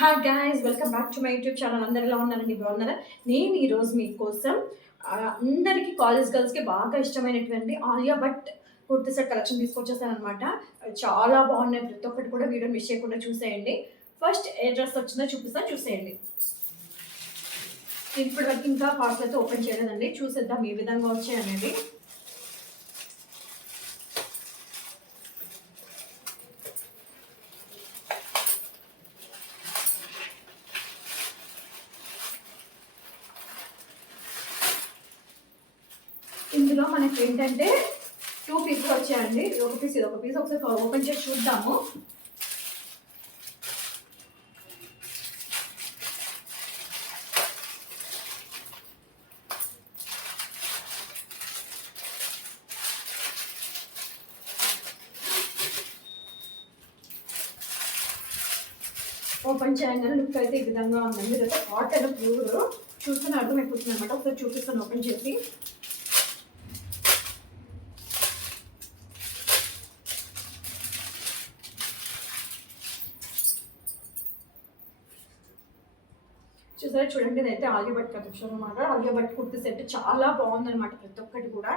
Hi guys, welcome back to my YouTube channel. అందరు ఎలా ఉన్నారండి? బాగున్నారా? నేను ఈరోజు మీకోసం అందరికీ కాలేజ్ గర్ల్స్కి బాగా ఇష్టమైనటువంటి ఆలియా భట్ కుర్తీ సెట్ కలెక్షన్ తీసుకొచ్చేసాను అనమాట. చాలా బాగున్నాయి. ప్రతి ఒక్కటి కూడా వీడియో మిస్ చేయకుండా చూసేయండి. ఫస్ట్ ఏ డ్రెస్ వచ్చిందో చూపిస్తాను, చూసేయండి. ఇప్పటి వరకు ఇంకా పార్సల్ అయితే ఓపెన్ చేయలేదండి. చూసేద్దాం ఏ విధంగా వచ్చాయి అనేది. ఇందులో మనకి ఏంటంటే 2 పీసులు వచ్చాయండి. ఒక పీస్ ఇది ఒక పీస్. ఒకసారి ఓపెన్ చేసి చూద్దాము. ఓపెన్ చేయగానే లుక్ అయితే ఈ విధంగా ఉందండి. ఇదైతే కాటన్ ప్యూర్. చూస్తున్న అర్థమైపోతుంది అనమాట. ఒకసారి చూపిస్తాను ఓపెన్ చేసి. చూసారా, చూడండి. ఇదైతే ఆలియా భట్ కలెక్షన్ అనమాట. ఆలియా భట్ కుర్తీ సెట్ చాలా బాగుందన్నమాట. ప్రతి ఒక్కటి కూడా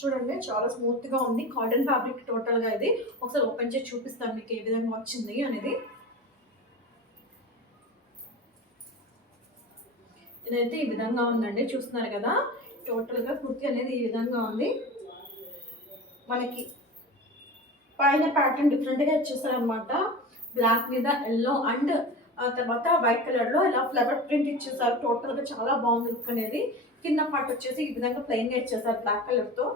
చూడండి, చాలా స్మూత్గా ఉంది. కాటన్ ఫ్యాబ్రిక్ టోటల్గా ఇది. ఒకసారి ఓపెన్ చేసి చూపిస్తాను మీకు ఏ విధంగా వచ్చింది అనేది. ఇదైతే ఈ విధంగా ఉందండి. చూస్తున్నారు కదా, టోటల్గా కుర్తీ అనేది ఈ విధంగా ఉంది. మనకి పైన ప్యాటర్న్ డిఫరెంట్గా ఇచ్చేసారనమాట. బ్లాక్ మీద ఎల్లో అండ్ తర్వాత వైట్ కలర్లో ఇలా ఫ్లవర్ ప్రింట్ ఇచ్చేసారు. టోటల్గా చాలా బాగుంది లుక్ అనేది. కింద పార్ట్ వచ్చేసి ఈ విధంగా ప్లెయిన్గా ఇచ్చేసారు బ్లాక్ కలర్తో.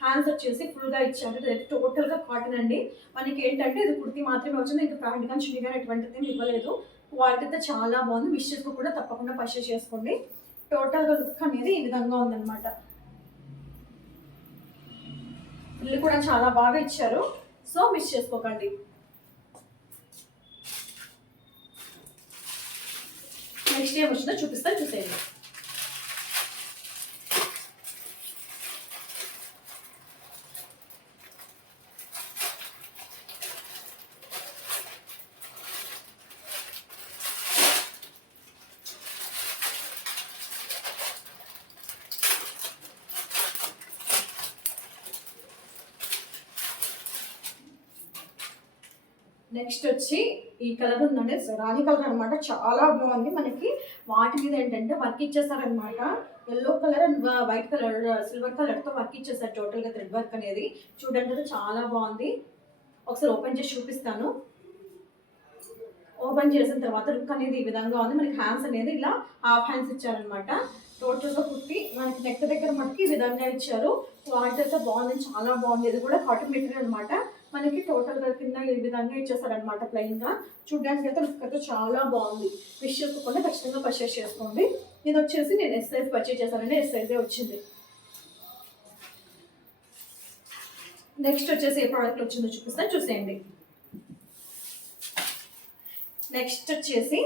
హ్యాండ్స్ వచ్చేసి ఫుల్గా ఇచ్చారు. ఇది టోటల్గా కాటన్ అండి. మనకి ఏంటంటే ఇది కుర్తీ మాత్రమే వచ్చింది. ఇంకా ప్యాంట్ కానీ చున్నీ కానీ ఎటువంటిది ఇవ్వలేదు. క్వాలిటీ అయితే చాలా బాగుంది. విష్ చేసుకో కూడా తప్పకుండా పర్చేస్ చేసుకోండి. టోటల్గా లుక్ అనేది ఈ విధంగా ఉందన్నమాట. ఇల్లు కూడా చాలా బాగా ఇచ్చారు. సో మిస్ చేసుకోకండి. నెక్స్ట్ ఏం వచ్చిందో చూపిస్తాను, చూసేయండి. నెక్స్ట్ వచ్చి ఈ కలర్ ఉందండి, రాణి కలర్ అనమాట. చాలా బాగుంది. మనకి వాటి మీద ఏంటంటే వర్క్ ఇచ్చేసారనమాట. Yellow colour and white colour silver కలర్తో వర్క్ ఇచ్చేసారు. టోటల్గా థ్రెడ్ వర్క్ అనేది చూడండి కదా, చాలా బాగుంది. ఒకసారి ఓపెన్ చేసి చూపిస్తాను. ఓపెన్ చేసిన తర్వాత లుక్ అనేది ఈ విధంగా ఉంది. మనకి హ్యాండ్స్ అనేది ఇలా హాఫ్ హ్యాండ్స్ ఇచ్చారనమాట. టోటల్గా కుట్టి మనకి నెక్ దగ్గర మనకి ఈ విధంగా ఇచ్చారు. క్వాలిటీ అయితే బాగుంది, చాలా బాగుంది. ఇది కూడా కాటన్ మెటీరియల్ అనమాట. మనకి టోటల్గా కింద ఈ విధంగా ఇచ్చేసారనమాట ప్లెయిన్గా. చూడడానికి అయితే లుక్ అయితే చాలా బాగుంది. విష్ చేసుకోకుండా ఖచ్చితంగా పర్చేస్ చేసుకోండి. ఇది వచ్చేసి నేను ఎస్ సైజ్ పర్చేస్ చేశానండి. ఎస్ సైజే వచ్చింది. నెక్స్ట్ వచ్చేసి ఏ ప్రోడక్ట్ వచ్చిందో చూపిస్తాను, చూసేయండి. నెక్స్ట్ వచ్చేసి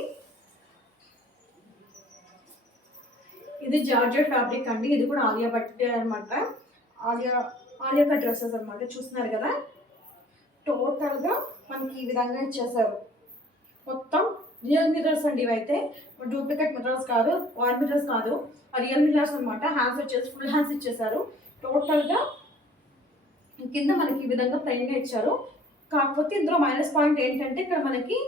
ఇది జార్జెట్ ఫ్యాబ్రిక్ అండి. ఇది కూడా ఆలియా భట్ అనమాట. ఆలియా కట్ డ్రెస్సెస్ అనమాట. చూస్తున్నారు కదా, టోటల్గా మనకి ఈ విధంగా ఇచ్చేసారు. మొత్తం రియల్ మిర్రర్స్ అండి. ఇవైతే డూప్లికేట్ మిర్రర్స్ కాదు, వాల్ మిర్రర్స్ కాదు, రియల్ మిర్రర్స్ అనమాట. హ్యాండ్స్ వచ్చేసి ఫుల్ హ్యాండ్స్ ఇచ్చేసారు. టోటల్గా కింద మనకి ఈ విధంగా ప్లెయిన్గా ఇచ్చారు. కాకపోతే ఇందులో మైనస్ పాయింట్ ఏంటంటే ఇక్కడ మనకి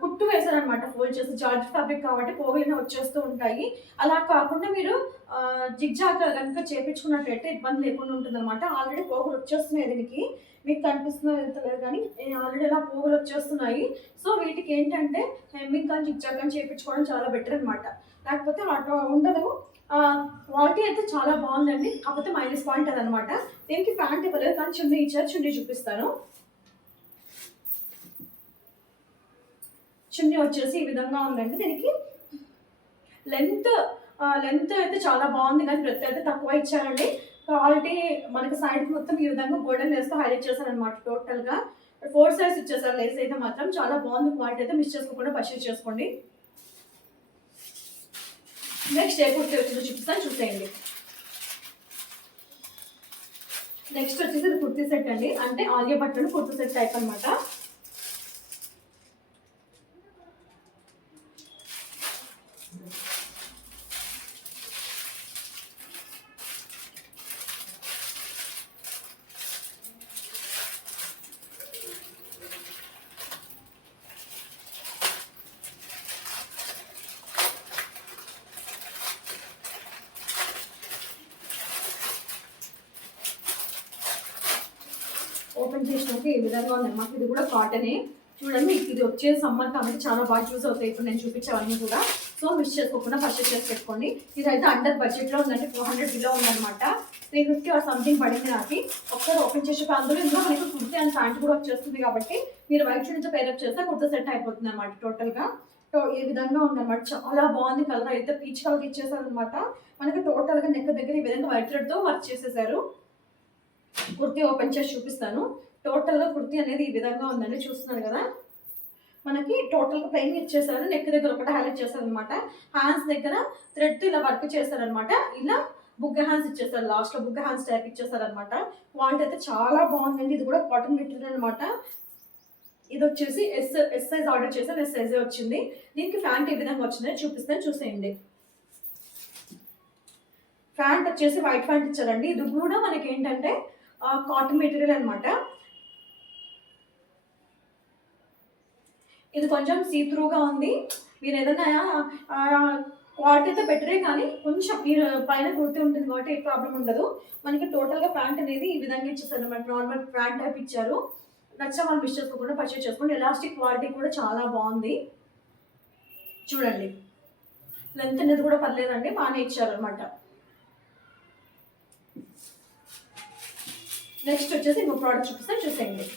కుట్టు వేసారనమాట. ఫోల్డ్ చేసి జార్జ్ ఫ్యాబ్రిక్ కాబట్టి పోగులనే వచ్చేస్తూ ఉంటాయి. అలా కాకుండా మీరు జిగ్జాగ్ కనుక చేయించుకున్నట్లయితే ఇబ్బంది లేకుండా ఉంటుందన్నమాట. ఆల్రెడీ పోగులు వచ్చేస్తున్నాయి. దీనికి మీకు కనిపిస్తుందో వెళ్తలేదు కానీ ఆల్రెడీ ఇలా పోగులు వచ్చేస్తున్నాయి. సో వీటికి ఏంటంటే హెమ్మింగ్ కానీ జిగ్జాగ్ కానీ చేయించుకోవడం చాలా బెటర్ అనమాట. లేకపోతే అటు ఉండదు. క్వాలిటీ అయితే చాలా బాగుందండి. కాకపోతే మైనస్ పాయింట్ అదనమాట. దీనికి ప్యాంట్ ఇవ్వలేదు కానీ చున్నీ ఇచ్చారు. చున్నీ చూపిస్తాను. చున్నీ వచ్చేసి ఈ విధంగా ఉందండి. దీనికి లెంత్ అయితే చాలా బాగుంది కానీ బ్రెత్ అయితే తక్కువ ఇచ్చారండి. క్వాలిటీ మనకి సైడ్ మొత్తం ఈ విధంగా గోల్డెన్ లేస్తో హైలైట్ చేశారనమాట. టోటల్గా 4 సైజ్ ఇచ్చేసారు. లేస్ అయితే మాత్రం చాలా బాగుంది. క్వాలిటీ అయితే మిస్ చేసుకోకుండా పర్చేస్ చేసుకోండి. నెక్స్ట్ ఏ కుర్తీ వచ్చిందో చూపిస్తాను, చూసేయండి. నెక్స్ట్ వచ్చేసి ఇది కుర్తీ సెట్ అండి. అంటే ఆలియా భట్ కుర్తీ సెట్ టైప్ అనమాట. ఓపెన్ చేసినాక ఈ విధంగా ఉందన్నమాట. ఇది కూడా కాటనే. చూడండి, ఇది వచ్చే సమ్మర్ కాబట్టి చాలా బాగా యూజ్ అవుతాయి ఇప్పుడు నేను చూపించేవన్నీ కూడా. సో మిస్ చేసుకోకుండా పర్చేస్ చేసి పెట్టుకోండి. ఇదైతే అండర్ బడ్జెట్లో ఉందండి, 400 బిలో ఉందన్నమాట. 350 ఆర్ సంథింగ్ పడింది నాకు. ఒక్కసారి ఓపెన్ చేసి అందులో ఇందులో మనకి కుర్తీ అండ్ ప్యాంట్ కూడా వచ్చేస్తుంది కాబట్టి మీరు వైట్ షూట్తో పేరప్ చేస్తే కుర్తా సెట్ అయిపోతుంది అనమాట టోటల్గా. ఈ విధంగా ఉందన్నమాట. చాలా బాగుంది. కలర్ అయితే పీచ్ కలర్ ఇచ్చేసారు అనమాట. మనకి టోటల్గా నెక్ దగ్గర ఈ విధంగా వైట్ థ్రెడ్తో వర్క్ చేసేసారు. కుర్తీ ఓపెన్ చేసి చూపిస్తాను. టోటల్గా కుర్తీ అనేది ఈ విధంగా ఉందండి, చూస్తున్నారు కదా. మనకి టోటల్గా ప్లెయిన్ ఇచ్చేసారు. నెక్ దగ్గర ఒకటి హైలైట్ చేశారు అనమాట. హ్యాండ్స్ దగ్గర థ్రెడ్ ఇలా వర్క్ చేశారనమాట. ఇలా బుగ్గ హ్యాండ్స్ ఇచ్చేసారు, లాస్ట్లో బుగ్గ హ్యాండ్స్ టైప్ ఇచ్చేసారనమాట. క్వాలిటీ అయితే చాలా బాగుందండి. ఇది కూడా కాటన్ మెటీరియల్ అనమాట. ఇది వచ్చేసి ఎస్ సైజ్ ఆర్డర్ చేశాను, ఎస్ సైజే వచ్చింది. దీనికి ప్యాంట్ ఏ విధంగా వచ్చిందో చూపిస్తాను, చూసేయండి. ప్యాంట్ వచ్చేసి వైట్ ప్యాంట్ ఇచ్చారండి. ఇది కూడా మనకి ఏంటంటే కాటన్ మెటీరియల్ అనమాట. ఇది కొంచెం సీత్రూగా ఉంది. మీరు ఏదైనా క్వాలిటీతో బెటరే, కానీ కొంచెం మీరు పైన కుర్తీ ఉంటుంది కాబట్టి ఏ ప్రాబ్లం ఉండదు. మనకి టోటల్గా ప్యాంట్ అనేది ఈ విధంగా ఇచ్చేసారు అనమాట. నార్మల్ ప్యాంట్ టైప్ ఇచ్చారు. నచ్చే వాళ్ళు మిస్ చేసుకోకుండా పర్చేస్ చేసుకోండి. ఎలాస్టిక్ క్వాలిటీ కూడా చాలా బాగుంది. చూడండి, లెంత్ అనేది కూడా పర్లేదండి, బాగానే ఇచ్చారనమాట. నెక్స్ట్ వచ్చేసి ఇంకో ప్రోడక్ట్ చూపిస్తాను, చూసేయండి.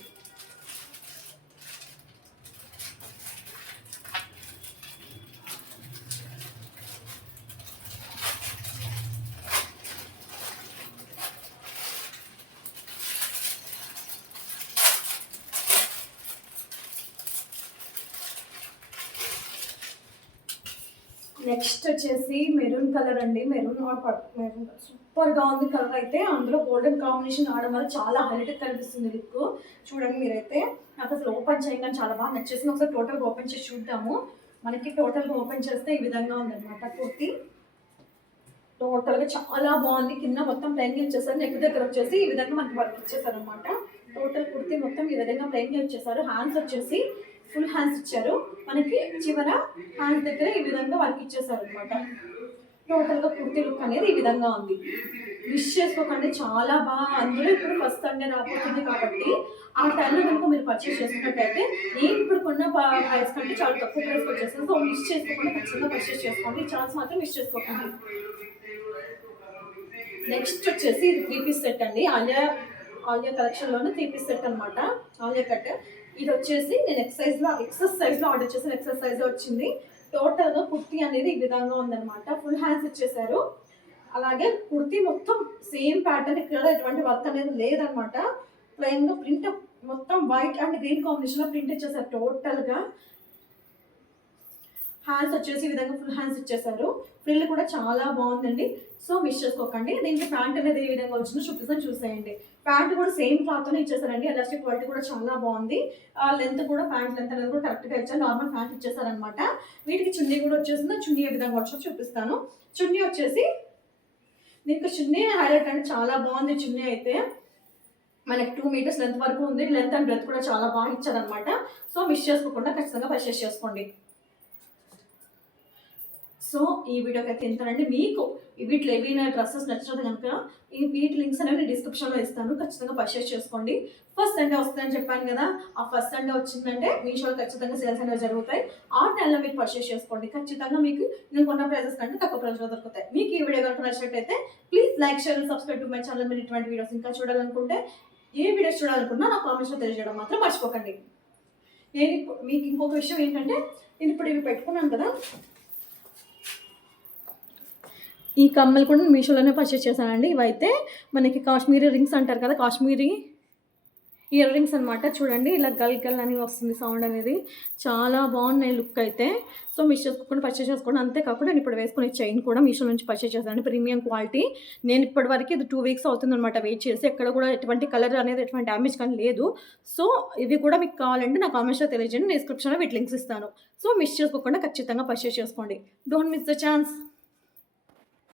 నెక్స్ట్ వచ్చేసి మెరూన్ కలర్ అండి. మెరూన్ సూపర్గా ఉంది కలర్ అయితే. అందులో గోల్డెన్ కాంబినేషన్ ఆడడం వల్ల చాలా హైలైట్ కనిపిస్తుంది లుక్. చూడండి మీరైతే, నాకు అసలు ఓపెన్ చేయగానే చాలా బాగా నచ్చేసింది. ఒకసారి టోటల్గా ఓపెన్ చేసి చూద్దాము. మనకి టోటల్గా ఓపెన్ చేస్తే ఈ విధంగా ఉందన్నమాట కుర్తీ. టోటల్గా చాలా బాగుంది. కింద మొత్తం ప్లెయిన్ ఇచ్చేసారు. నెక్ దగ్గర వచ్చేసి ఈ విధంగా మనకి వర్క్ ఇచ్చేసారు అనమాట. టోటల్ కుర్తీ మొత్తం ఈ విధంగా ప్లెయిన్ ఇచ్చేసారు. హ్యాండ్స్ వచ్చేసి ఫుల్ హ్యాండ్స్ ఇచ్చారు. మనకి చివర హ్యాండ్స్ దగ్గర ఈ విధంగా వర్క్ ఇచ్చేసారు అనమాట. టోటల్గా కుర్తీ లుక్ అనేది ఈ విధంగా ఉంది. విష్ చేసుకోకండి, చాలా బాగా. అందులో ఇప్పుడు ఫస్ట్ సండే రాబోతుంది కాబట్టి ఆ టైంలో కనుక మీరు పర్చేస్ చేసుకున్నట్టయితే నేను ఇప్పుడు కొన్న ప్రైస్ కంటే చాలా తక్కువ ప్రైస్కి వచ్చేస్తుంది. సో మిస్ చేసుకోకుండా ఖచ్చితంగా పర్చేస్ చేసుకోండి. ఈ ఛాన్స్ మాత్రం మిస్ చేసుకోకండి. నెక్స్ట్ వచ్చేసి ఇది 3 పీస్ సెట్ అండి. ఆలియా కలెక్షన్లోనే 3 పీస్ సెట్ అనమాట. ఆలియా కట్. ఇది వచ్చేసి నేను ఎక్సెస్ సైజ్లో ఆర్డర్ చేశాను. ఎక్సెస్ సైజ్ వచ్చింది. టోటల్గా కుర్తీ అనేది ఈ విధంగా ఉందన్నమాట. ఫుల్ హ్యాండ్స్ ఇచ్చేసారు. అలాగే కుర్తీ మొత్తం సేమ్ ప్యాటర్న్, ఇక్కడ ఎటువంటి వర్క్ అనేది లేదనమాట. ప్లెయిన్గా ప్రింట్ మొత్తం వైట్ అండ్ గ్రీన్ కాంబినేషన్లో ప్రింట్ ఇచ్చేసారు. టోటల్గా హ్యాండ్స్ వచ్చేసి ఈ విధంగా ఫుల్ హ్యాండ్స్ ఇచ్చేసారు. ఫ్రిల్ కూడా చాలా బాగుందండి. సో మిస్ చేసుకోకండి. దీనికి ప్యాంట్ అనేది ఏ విధంగా వచ్చిందో చూపిస్తాను, చూసేయండి. ప్యాంట్ కూడా సేమ్ క్లాత్తోనే ఇచ్చేసారండి. ఎలాస్టిక్ క్వాలిటీ కూడా చాలా బాగుంది. లెంత్ కూడా ప్యాంట్ లెంత్ అనేది కూడా కరెక్ట్గా ఇచ్చారు. నార్మల్ ప్యాంట్ ఇచ్చేసారనమాట. వీటికి చున్నీ కూడా వచ్చేసింది. చున్నీ ఏ విధంగా వచ్చిందో చూపిస్తాను. చున్నీ వచ్చేసి దీనికి చున్నీ హైలైట్ అండి, చాలా బాగుంది. చున్నీ అయితే మనకి 2 మీటర్స్ లెంత్ వరకు ఉంది. లెంత్ అండ్ బ్రెత్ కూడా చాలా బాగా ఇచ్చారనమాట. సో మిస్ చేసుకోకుండా ఖచ్చితంగా పర్చేస్ చేసుకోండి. సో ఈ వీడియోకి అయితే ఎంతనండి. మీకు వీటిలో ఏవైనా డ్రెస్సెస్ నచ్చినది కనుక వీటి లింక్స్ అనేవి డిస్క్రిప్షన్లో ఇస్తాను. ఖచ్చితంగా పర్చేస్ చేసుకోండి. ఫస్ట్ సండే వస్తుందని చెప్పాను కదా, ఆ ఫస్ట్ సండే వచ్చిందంటే మీషోలో ఖచ్చితంగా సేల్స్ అనేవి జరుగుతాయి. ఆ టైంలో మీరు పర్చేస్ చేసుకోండి. ఖచ్చితంగా మీకు నేను కొన్న ప్రైజెస్ కంటే తక్కువ ప్రైస్లో దొరుకుతాయి. మీకు ఈ వీడియో కనుక నచ్చినట్టయితే please like, share, subscribe to my channel. మీరు ఇటువంటి వీడియోస్ ఇంకా చూడాలనుకుంటే, ఏ వీడియోస్ చూడాలనుకున్నా నా కామెంట్స్లో తెలియజేయడం మాత్రం మర్చిపోకండి. మీకు ఇంకొక విషయం ఏంటంటే, నేను ఇప్పుడు ఇవి పెట్టుకున్నాను కదా, ఈ కమ్మలు కూడా మీషోలోనే పర్చేస్ చేశానండి. ఇవైతే మనకి కాశ్మీరీ రింగ్స్ అంటారు కదా, కాశ్మీరీ ఇయర్ రింగ్స్ అనమాట. చూడండి, ఇలా గల్ గల్ అని వస్తుంది సౌండ్ అనేది. చాలా బాగున్నాయి లుక్ అయితే. సో మిస్ చేసుకోకుండా పర్చేస్ చేసుకోండి. అంతేకాకుండా నేను ఇప్పుడు వేసుకునే చైన్ కూడా మీషో నుంచి పర్చేస్ చేశాను. Premium quality. నేను ఇప్పటివరకు ఇది 2 వీక్స్ అవుతుంది అనమాట వెయిట్ చేసి. ఎక్కడ కూడా ఎటువంటి కలర్ అనేది ఎటువంటి డ్యామేజ్ కానీ లేదు. సో ఇవి కూడా మీకు కావాలంటే నా కామెంట్స్లో తెలియజేయండి. డిస్క్రిప్షన్లో వీటి లింక్స్ ఇస్తాను. సో మిస్ చేసుకోకుండా ఖచ్చితంగా పర్చేస్ చేసుకోండి. Don't miss the chance.